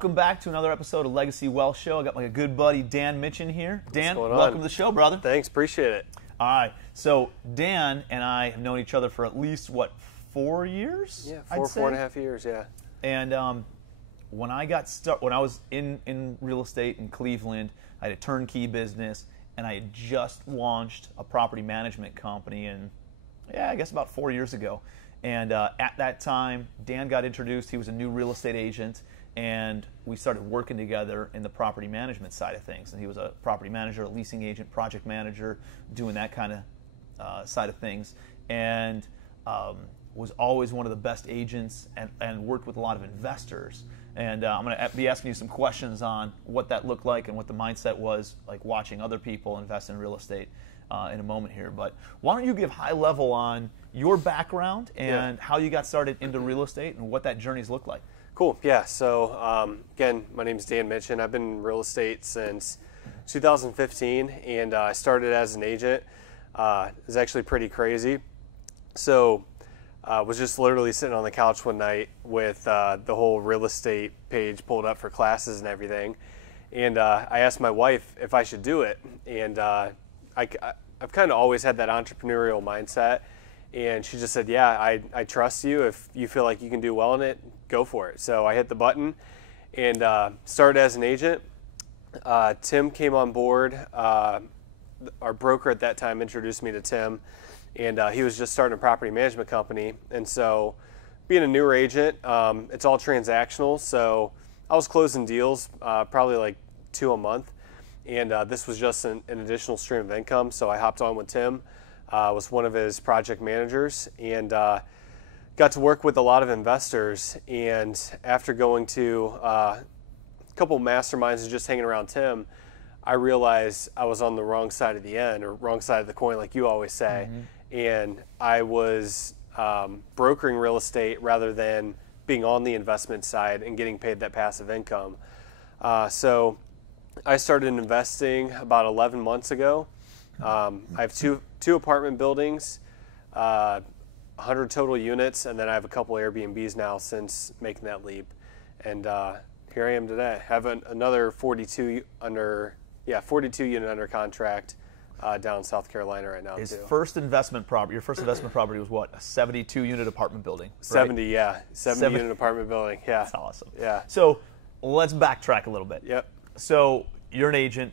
welcome back to another episode of Legacy Wealth Show. I got my good buddy Dan Mitchen here. Dan, What's going on? welcome to the show, brother. Thanks, appreciate it. All right, so Dan and I have known each other for at least, what, 4 years? Yeah, I'd say? 4.5 years, yeah. And when I was in real estate in Cleveland, I had a turnkey business, and I had just launched a property management company I guess about 4 years ago. And at that time, Dan got introduced. He was a new real estate agent, and we started working together in the property management side of things. And he was a property manager, a leasing agent, project manager, doing that kind of side of things. And was always one of the best agents and worked with a lot of investors. And I'm going to be asking you some questions on what that looked like and what the mindset was like watching other people invest in real estate in a moment here. But why don't you give high level on your background and how you got started into real estate and what that journey's looked like? Cool, yeah. So again, my name is Dan Mitchen. I've been in real estate since 2015, and I started as an agent. It was actually pretty crazy. So I was just literally sitting on the couch one night with the whole real estate page pulled up for classes and everything. And I asked my wife if I should do it. And I've kind of always had that entrepreneurial mindset. And she just said, yeah, I trust you. If you feel like you can do well in it, go for it. So I hit the button and started as an agent. Tim came on board. Our broker at that time introduced me to Tim. And he was just starting a property management company. And so being a newer agent, it's all transactional. So I was closing deals probably like 2 a month. And this was just an additional stream of income. So I hopped on with Tim, was one of his project managers, and got to work with a lot of investors. And after going to a couple of masterminds and just hanging around Tim, I realized I was on the wrong side of the end, or wrong side of the coin, like you always say. Mm-hmm. And I was brokering real estate rather than being on the investment side and getting paid that passive income. So I started investing about 11 months ago. I have two apartment buildings, 100 total units, and then I have a couple Airbnbs now since making that leap. And here I am today. I have another 42 unit under contract down in South Carolina right now. Your first investment property was what? A 72 unit apartment building, right? 70, yeah. 70 unit apartment building, yeah. That's awesome. Yeah. So let's backtrack a little bit. Yep. So you're an agent.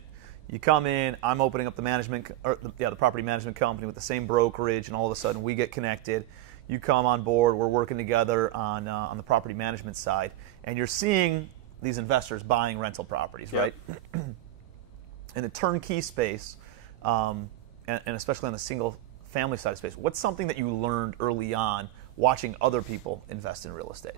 You come in. I'm opening up the property management company with the same brokerage, and all of a sudden we get connected. You come on board. We're working together on the property management side, and you're seeing these investors buying rental properties, right? In the turnkey space, and especially on the single family side of space, what's something that you learned early on watching other people invest in real estate?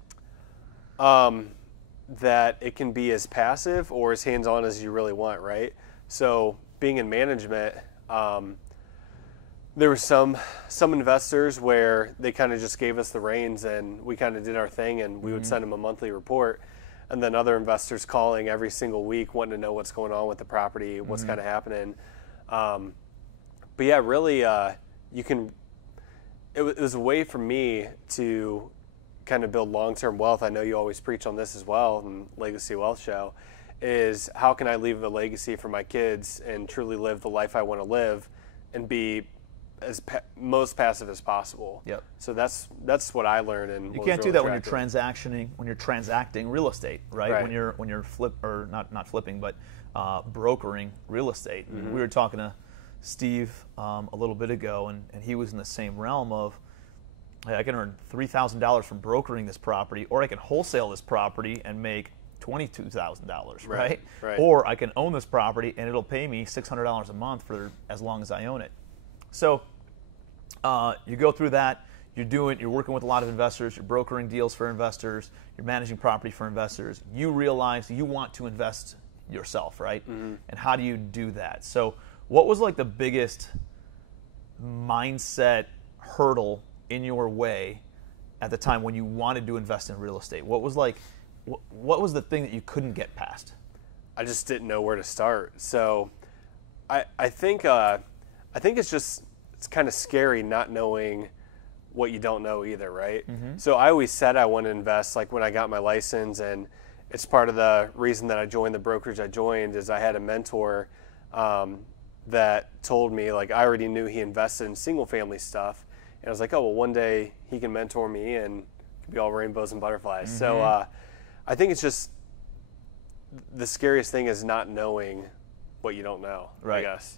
That it can be as passive or as hands-on as you really want, right? So being in management, there were some investors where they kind of just gave us the reins and we kind of did our thing, and we would send them a monthly report. And then other investors calling every single week wanting to know what's going on with the property, what's kind of happening. But yeah, really, it was a way for me to kind of build long-term wealth. I know you always preach on this as well in Legacy Wealth Show, is how can I leave a legacy for my kids and truly live the life I want to live and be as most passive as possible. Yep. So that's what I learned. And you can't do that when you're transacting real estate, right? Right. When you're not flipping, but brokering real estate. Mm-hmm. We were talking to Steve a little bit ago, and he was in the same realm of, hey, I can earn $3,000 from brokering this property, or I can wholesale this property and make $22,000, right? Or I can own this property and it'll pay me $600 a month for as long as I own it. So you go through that. You're working with a lot of investors. You're brokering deals for investors. You're managing property for investors. You realize you want to invest yourself, right? Mm-hmm. And how do you do that? So what was like the biggest mindset hurdle in your way at the time when you wanted to invest in real estate? What was the thing that you couldn't get past? I just didn't know where to start. So I think it's kind of scary not knowing what you don't know either, right? Mm-hmm. So I always said I want to invest, like when I got my license, and it's part of the reason that I joined the brokerage I joined is I had a mentor that told me, like, I already knew he invested in single family stuff. And I was like, oh, well, one day he can mentor me and it can be all rainbows and butterflies. So I think it's just the scariest thing is not knowing what you don't know, right. I guess.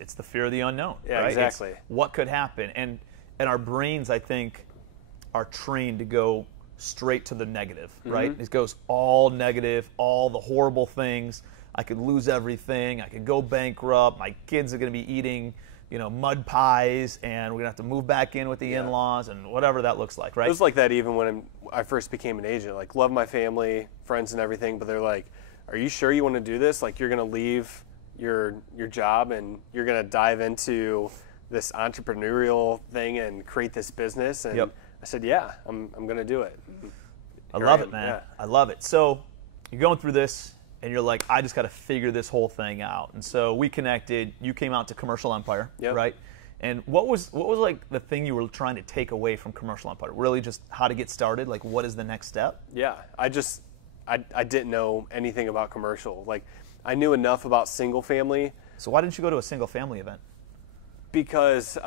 It's the fear of the unknown. Yeah, right? exactly. It's what could happen. And our brains, I think, are trained to go straight to the negative, right? It goes all negative, all the horrible things. I could lose everything. I could go bankrupt. My kids are going to be eating, mud pies, and we're going to have to move back in with the in-laws and whatever that looks like, right? It was like that even when I first became an agent. Like, love my family, friends, and everything, but they're like, are you sure you want to do this? Like, you're going to leave your job and you're going to dive into this entrepreneurial thing and create this business? And I said, yeah, I'm going to do it. I love it, man. I love it. So you're going through this, and you're like, I just got to figure this whole thing out. And so we connected. You came out to Commercial Empire, right? And what was like the thing you were trying to take away from Commercial Empire? Really just how to get started? Like, what is the next step? Yeah, I didn't know anything about commercial. Like, I knew enough about single family. So why didn't you go to a single family event? Because,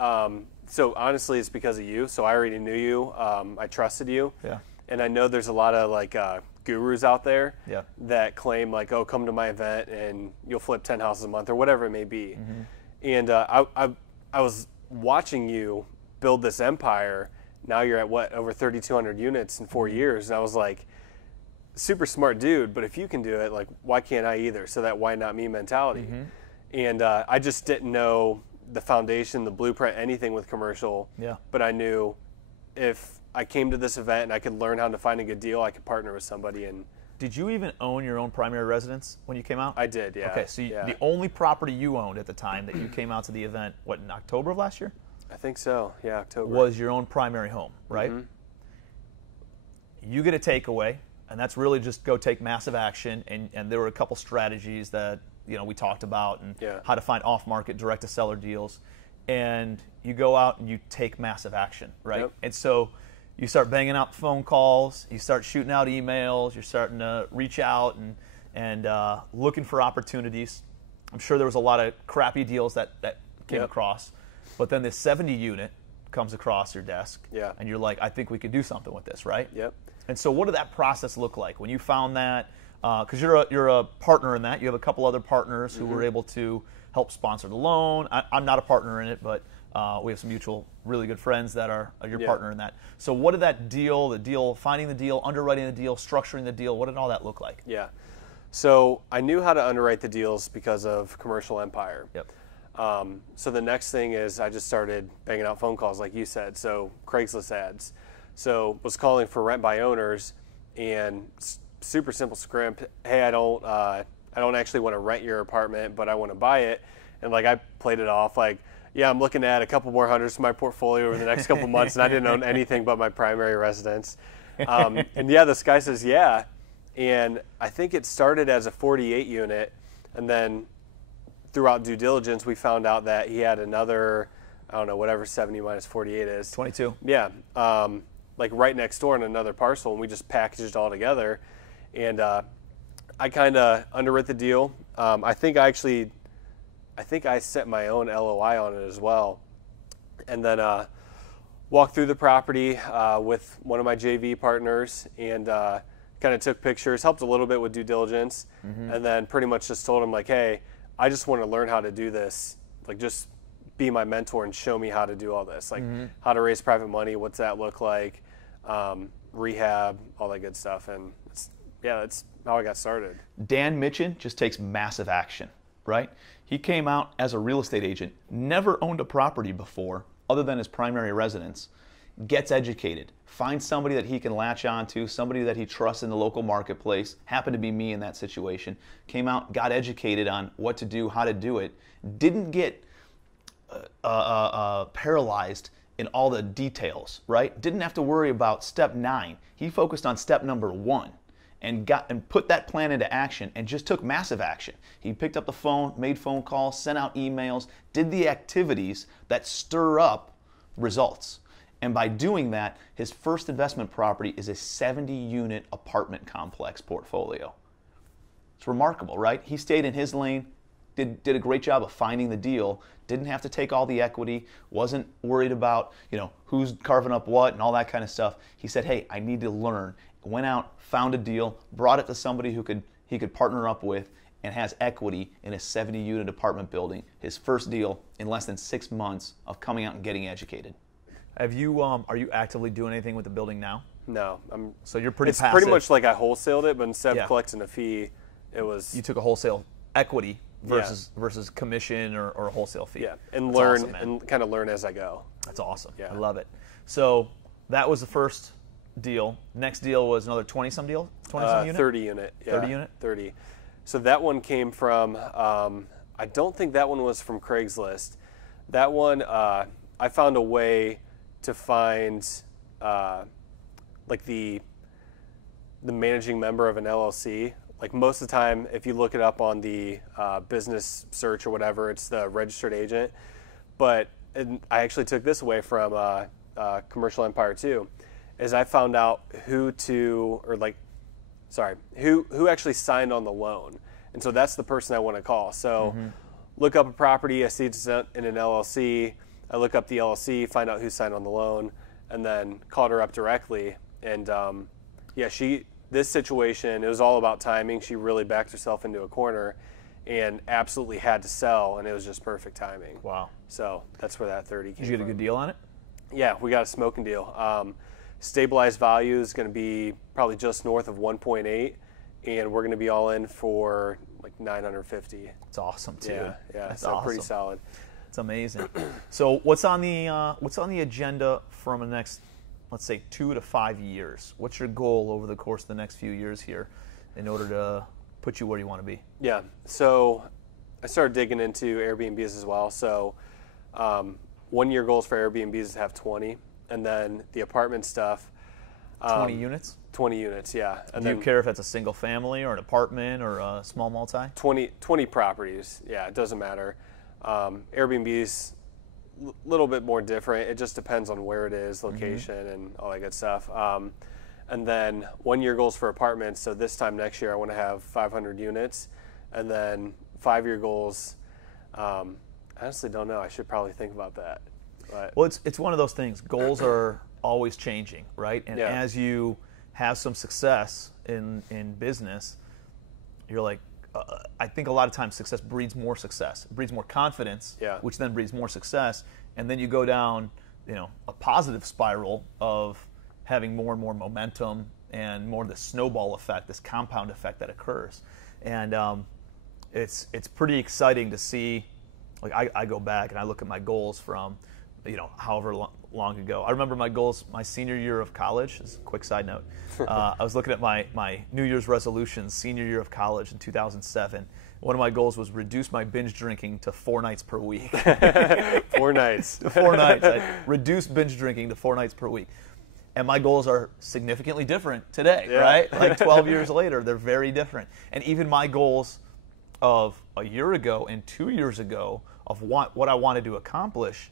so honestly, it's because of you. So I already knew you. I trusted you. Yeah. And I know there's a lot of like gurus out there that claim like, oh, come to my event and you'll flip 10 houses a month or whatever it may be. And I was watching you build this empire. Now you're at what, over 3,200 units in 4 years. And I was like, super smart dude, but if you can do it, like, why can't I either? So that why not me mentality. And I just didn't know the foundation, the blueprint, anything with commercial. But I knew if I came to this event and I could learn how to find a good deal, I could partner with somebody. And did you even own your own primary residence when you came out? I did, yeah. Okay, so the only property you owned at the time that you came out to the event, what, in October of last year? I think so, yeah, October. Was your own primary home, right? You get a takeaway, and that's really just go take massive action. And there were a couple strategies that we talked about, and how to find off-market direct-to-seller deals. And you go out and you take massive action, right? And so you start banging out phone calls, you start shooting out emails, you're starting to reach out and looking for opportunities. I'm sure there was a lot of crappy deals that came across, but then this 70 unit comes across your desk, and you're like, I think we could do something with this, right? And so what did that process look like when you found that? Because you're a partner in that. You have a couple other partners who were able to help sponsor the loan. I'm not a partner in it, but we have some mutual really good friends that are your partner in that. So what did that deal, finding the deal, underwriting the deal, structuring the deal, what did all that look like? Yeah. So I knew how to underwrite the deals because of Commercial Empire. So the next thing is I just started banging out phone calls like you said. So Craigslist ads. So was calling for rent by owners, and super simple script. Hey, I don't actually want to rent your apartment, but I want to buy it. And like I played it off like, yeah, I'm looking at a couple more hundreds to my portfolio over the next couple months, and I didn't own anything but my primary residence. And yeah, this guy says yeah, and I think it started as a 48 unit, and then throughout due diligence, we found out that he had another, I don't know, whatever 70 minus 48 is. 22. Yeah, like right next door in another parcel, and we just packaged it all together. And I kind of underwrote the deal. I think I set my own LOI on it as well. And then walked through the property with one of my JV partners and kind of took pictures, helped a little bit with due diligence, and then pretty much just told him like, hey, I just want to learn how to do this. Like, just be my mentor and show me how to do all this. Like, how to raise private money, what's that look like, rehab, all that good stuff. And that's how I got started. Dan Mitchen just takes massive action, right? He came out as a real estate agent, never owned a property before other than his primary residence, gets educated, finds somebody that he can latch on to, somebody that he trusts in the local marketplace, happened to be me in that situation, came out, got educated on what to do, how to do it, didn't get paralyzed in all the details, right? Didn't have to worry about step 9. He focused on step number 1. And put that plan into action and just took massive action. He picked up the phone, made phone calls, sent out emails, did the activities that stir up results. And by doing that, his first investment property is a 70-unit apartment complex portfolio. It's remarkable, right? He stayed in his lane, did a great job of finding the deal, didn't have to take all the equity, wasn't worried about, who's carving up what and all that kind of stuff. He said, hey, I need to learn. Went out, found a deal, brought it to somebody he could partner up with, and has equity in a 70-unit apartment building. His first deal in less than 6 months of coming out and getting educated. Are you actively doing anything with the building now? No, So you're pretty it's passive. pretty much like I wholesaled it, but instead of collecting a fee, it was You took a wholesale equity versus commission or a wholesale fee. Yeah, and That's learn awesome, man. and kind of learn as I go. That's awesome. Yeah. I love it. So that was the first deal. Next deal was another 20-some deal? 20-some unit? 30 unit. Yeah, 30 unit? 30. So that one came from, I don't think that one was from Craigslist. That one, I found a way to find like the managing member of an LLC. Like most of the time, if you look it up on the business search or whatever, it's the registered agent. But I actually took this away from Commercial Empire too, is I found out who actually signed on the loan. And so that's the person I want to call. So look up a property, I see it's in an LLC, I look up the LLC, find out who signed on the loan, and then called her up directly. And this situation, it was all about timing. She really backed herself into a corner and absolutely had to sell, and it was just perfect timing. Wow. So that's where that 30 came Did you get a good deal on it? Yeah, we got a smoking deal. Stabilized value is going to be probably just north of 1.8, and we're going to be all in for like 950. It's awesome too. Yeah, That's so awesome. pretty solid. It's amazing. So what's on the agenda from the next, let's say, 2 to 5 years? What's your goal over the course of the next few years here in order to put you where you want to be? Yeah, so I started digging into Airbnbs as well. So 1 year goals for Airbnbs is to have 20, and then the apartment stuff. 20 units? 20 units, yeah. And Do you care if that's a single family or an apartment or a small multi? 20 properties, yeah, it doesn't matter. Airbnb's a little bit more different. It just depends on where it is, location, and all that good stuff. And then 1 year goals for apartments. So this time next year, I want to have 500 units. And then 5 year goals, I honestly don't know. I should probably think about that. But Well, it's one of those things. Goals are always changing, right? And Yeah. as you have some success in business, you're like, I think a lot of times success breeds more success. It breeds more confidence, Yeah. which then breeds more success. And then you go down, a positive spiral of having more and more momentum and more of the snowball effect, this compound effect that occurs. And it's pretty exciting to see. Like I go back and I look at my goals from, however long ago. I remember my goals my senior year of college. This is a quick side note. I was looking at my New Year's resolutions senior year of college in 2007. One of my goals was reduce my binge drinking to 4 nights per week. 4 nights. 4 nights. I reduced binge drinking to 4 nights per week. And my goals are significantly different today, right? Like 12 years later, they're very different. And even my goals of a year ago and 2 years ago of what I wanted to accomplish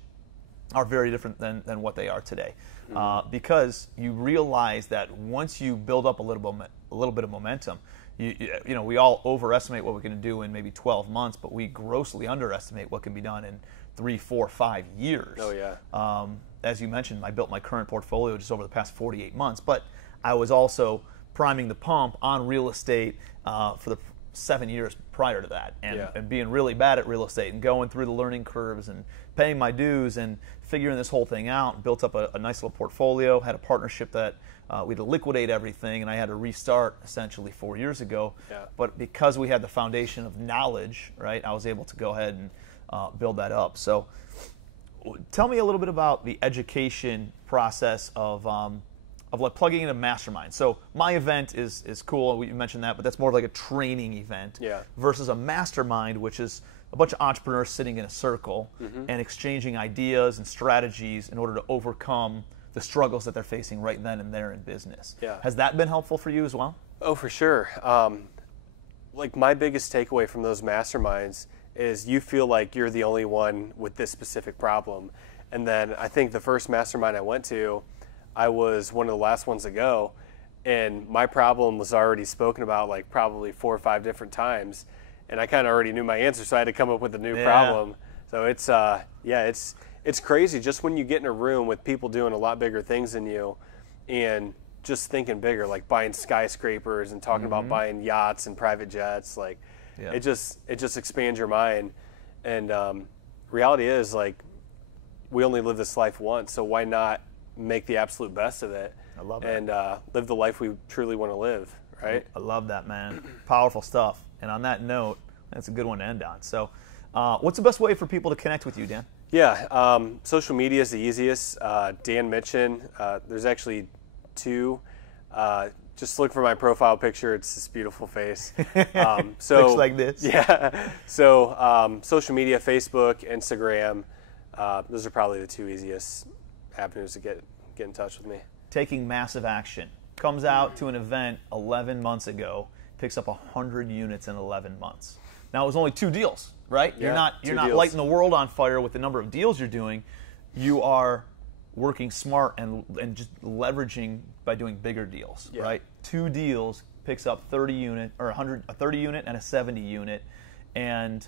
are very different than what they are today. Because you realize that once you build up a little bit of momentum, we all overestimate what we can do in maybe 12 months, but we grossly underestimate what can be done in 3, 4, 5 years. Oh, yeah. As you mentioned, I built my current portfolio just over the past 48 months, but I was also priming the pump on real estate for the 7 years prior to that, and being really bad at real estate and going through the learning curves and paying my dues and figuring this whole thing out. Built up a nice little portfolio, had a partnership that we had to liquidate everything, and I had to restart essentially 4 years ago. Yeah. But because we had the foundation of knowledge, right, I was able to go ahead and build that up. So tell me a little bit about the education process of like plugging in a mastermind. So my event is cool, you mentioned that, but that's more of like a training event versus a mastermind, which is a bunch of entrepreneurs sitting in a circle and exchanging ideas and strategies in order to overcome the struggles that they're facing right then and there in business. Yeah. Has that been helpful for you as well? Oh, for sure. Like my biggest takeaway from those masterminds is you feel like you're the only one with this specific problem. And then I think the first mastermind I went to, I was one of the last ones to go, and my problem was already spoken about like probably 4 or 5 different times, and I kind of already knew my answer, so I had to come up with a new problem. So it's it's crazy just when you get in a room with people doing a lot bigger things than you, and just thinking bigger, like buying skyscrapers and talking about buying yachts and private jets. Like it just expands your mind. And reality is, like, we only live this life once, so why not make the absolute best of it? I love that. And live the life we truly want to live, right? I love that, man. Powerful stuff. And on that note, that's a good one to end on. So what's the best way for people to connect with you, Dan? Yeah, social media is the easiest. Dan Mitchen. There's actually 2. Just look for my profile picture. It's this beautiful face. So looks like this. Yeah. So social media, Facebook, Instagram. Those are probably the 2 easiest avenues to get in touch with me. Taking massive action. Comes out to an event 11 months ago, picks up 100 units in 11 months. Now, it was only 2 deals, right? Yeah, you're not lighting the world on fire with the number of deals you're doing. You are working smart and just leveraging by doing bigger deals, right? 2 deals picks up 30 unit or a 30 unit and a 70 unit, and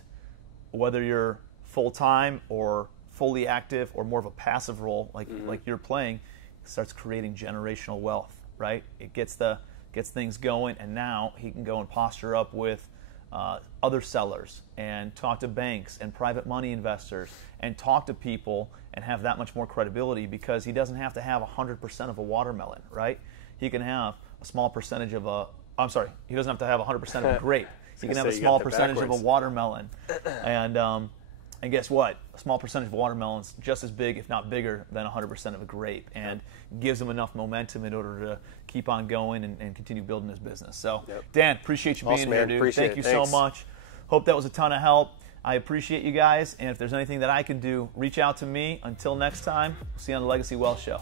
whether you're full time or fully active or more of a passive role like you're playing, it starts creating generational wealth, right? It gets things going, and now he can go and posture up with other sellers and talk to banks and private money investors and talk to people and have that much more credibility, because he doesn't have to have 100% of a watermelon, right? He can have a small percentage of he doesn't have to have 100% of a grape. He can have a small percentage of a watermelon. And guess what? A small percentage of watermelon's just as big, if not bigger, than 100% of a grape, and gives him enough momentum in order to keep on going and continue building his business. So, Dan, appreciate you being here, dude. Thank you so much. Hope that was a ton of help. I appreciate you guys, and if there's anything that I can do, reach out to me. Until next time, we'll see you on the Legacy Wealth Show.